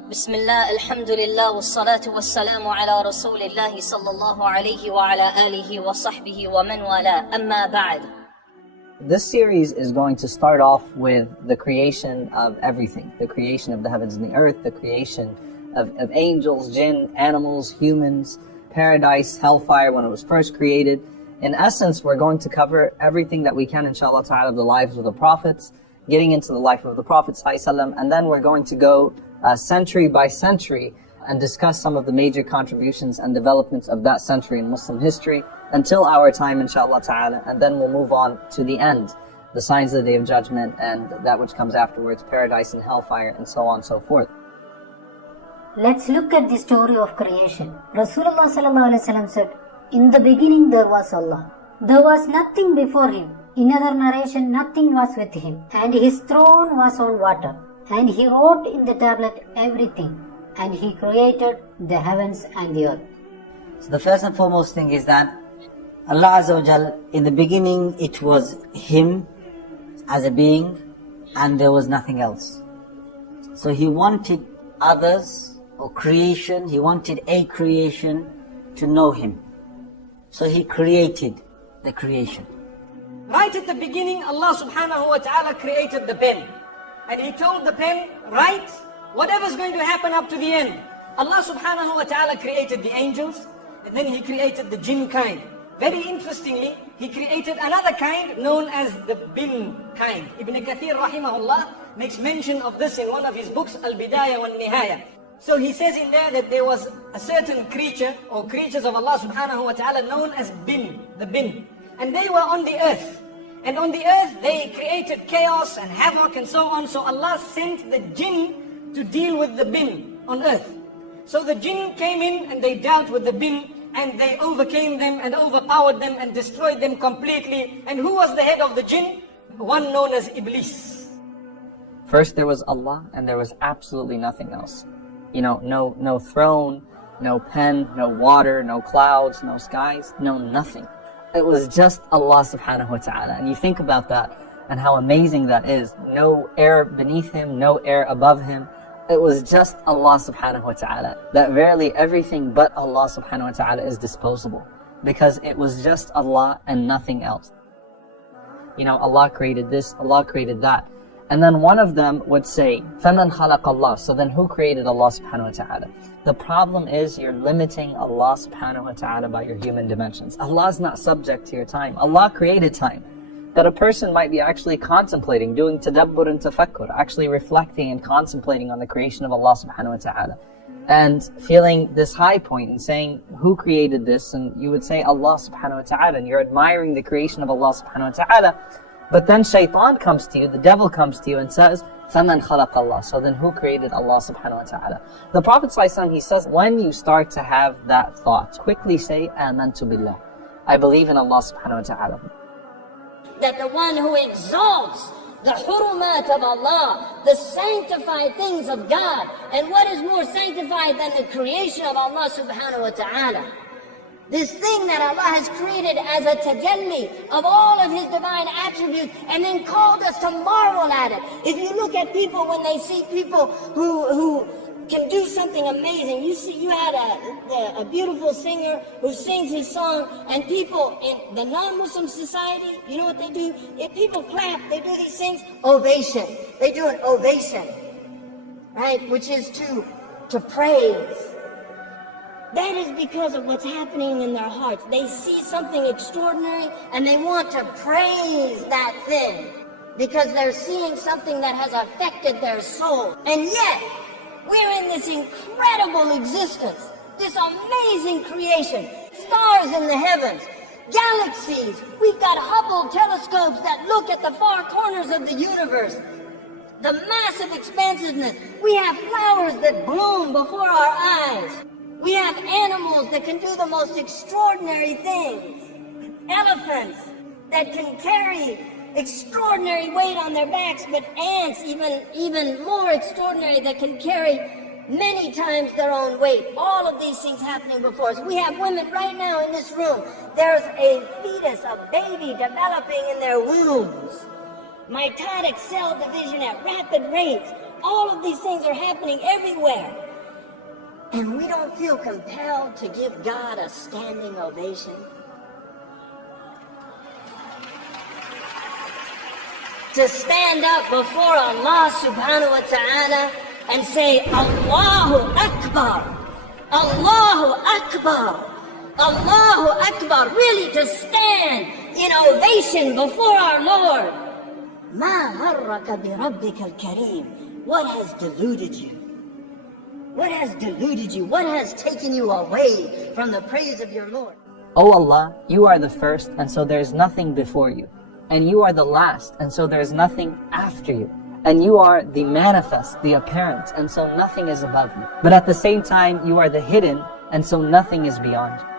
بسم الله الحمد لله والصلاة والسلام على رسول الله صلى الله عليه وعلى آله وصحبه ومن والاه أما بعد. This series is going to start off with the creation of everything, the creation of the heavens and the earth, the creation of angels, jinn, animals, humans, paradise, hellfire when it was first created. In essence, we're going to cover everything that we can, inshallah ta'ala, of the lives of the prophets, getting into the life of the Prophet ﷺ, and then we're going to go century by century and discuss some of the major contributions and developments of that century in Muslim history until our time, inshallah ta'ala, and then we'll move on to the end, the signs of the Day of Judgment and that which comes afterwards, paradise and hellfire, and so on and so forth. Let's look at the story of creation. Rasulullah ﷺ said, "In the beginning there was Allah. There was nothing before him. In other narration, nothing was with him. And his throne was on water. And he wrote in the tablet everything. And he created the heavens and the earth." So the first and foremost thing is that Allah Azza wa Jal, in the beginning it was Him as a being and there was nothing else. So He wanted others or creation, He wanted a creation to know Him. So He created the creation. Right at the beginning, Allah subhanahu wa ta'ala created the pen. And He told the pen, write whatever's going to happen up to the end. Allah subhanahu wa ta'ala created the angels, and then He created the jinn kind. Very interestingly, He created another kind known as the bin kind. Ibn Kathir rahimahullah makes mention of this in one of his books, Al-Bidayah wa Nihaya. So he says in there that there was a certain creature or creatures of Allah subhanahu wa ta'ala known as bin, the bin. And they were on the earth. And on the earth they created chaos and havoc and so on. So Allah sent the jinn to deal with the bin on earth. So the jinn came in and they dealt with the bin and they overcame them and overpowered them and destroyed them completely. And who was the head of the jinn? One known as Iblis. First there was Allah and there was absolutely nothing else. No throne, no pen, no water, no clouds, no skies, no nothing. It was just Allah subhanahu wa ta'ala. And you think about that and how amazing that is. No air beneath Him, no air above Him. It was just Allah subhanahu wa ta'ala. That verily everything but Allah subhanahu wa ta'ala is disposable. Because it was just Allah and nothing else. Allah created this, Allah created that. And then one of them would say, فَمَنْ خَلَقَ اللَّهِ. So then who created Allah subhanahu wa ta'ala? The problem is you're limiting Allah subhanahu wa ta'ala by your human dimensions. Allah is not subject to your time. Allah created time. That a person might be actually contemplating, doing tadabbur and tafakkur, actually reflecting and contemplating on the creation of Allah subhanahu wa ta'ala. And feeling this high point and saying, who created this? And you would say, Allah subhanahu wa ta'ala. And you're admiring the creation of Allah subhanahu wa ta'ala. But then shaitan comes to you, the devil comes to you and says, فَمَنْ خَلَقَ اللَّهِ. So then who created Allah subhanahu wa ta'ala? The Prophet ﷺ, he says, when you start to have that thought, quickly say, آمَنْتُ بِاللَّهِ. I believe in Allah subhanahu wa ta'ala. That the one who exalts the hurumat of Allah, the sanctified things of God, and what is more sanctified than the creation of Allah subhanahu wa ta'ala? This thing that Allah has created as a tajalli of all of His divine attributes and then called us to marvel at it. If you look at people, when they see people who can do something amazing, you had a beautiful singer who sings his song, and people in the non-Muslim society, you know what they do? If people clap, they do these things, ovation. They do an ovation, right? Which is to praise. That is because of what's happening in their hearts. They see something extraordinary and they want to praise that thing because they're seeing something that has affected their soul. And yet, we're in this incredible existence, this amazing creation, stars in the heavens, galaxies. We've got Hubble telescopes that look at the far corners of the universe. The massive expansiveness. We have flowers that bloom before our eyes. We have animals that can do the most extraordinary things. Elephants that can carry extraordinary weight on their backs, but ants even more extraordinary that can carry many times their own weight. All of these things happening before us. We have women right now in this room. There's a fetus, a baby developing in their wombs. Mitotic cell division at rapid rates. All of these things are happening everywhere. And we don't feel compelled to give God a standing ovation. To stand up before Allah subhanahu wa ta'ala and say, Allahu Akbar, Allahu Akbar, Allahu Akbar. Really to stand in ovation before our Lord. Ma gharraka bi rabbika al-kareem. What has deluded you? What has deluded you? What has taken you away from the praise of your Lord? O Allah, you are the first, and so there is nothing before you. And you are the last, and so there is nothing after you. And you are the manifest, the apparent, and so nothing is above you. But at the same time, you are the hidden, and so nothing is beyond you.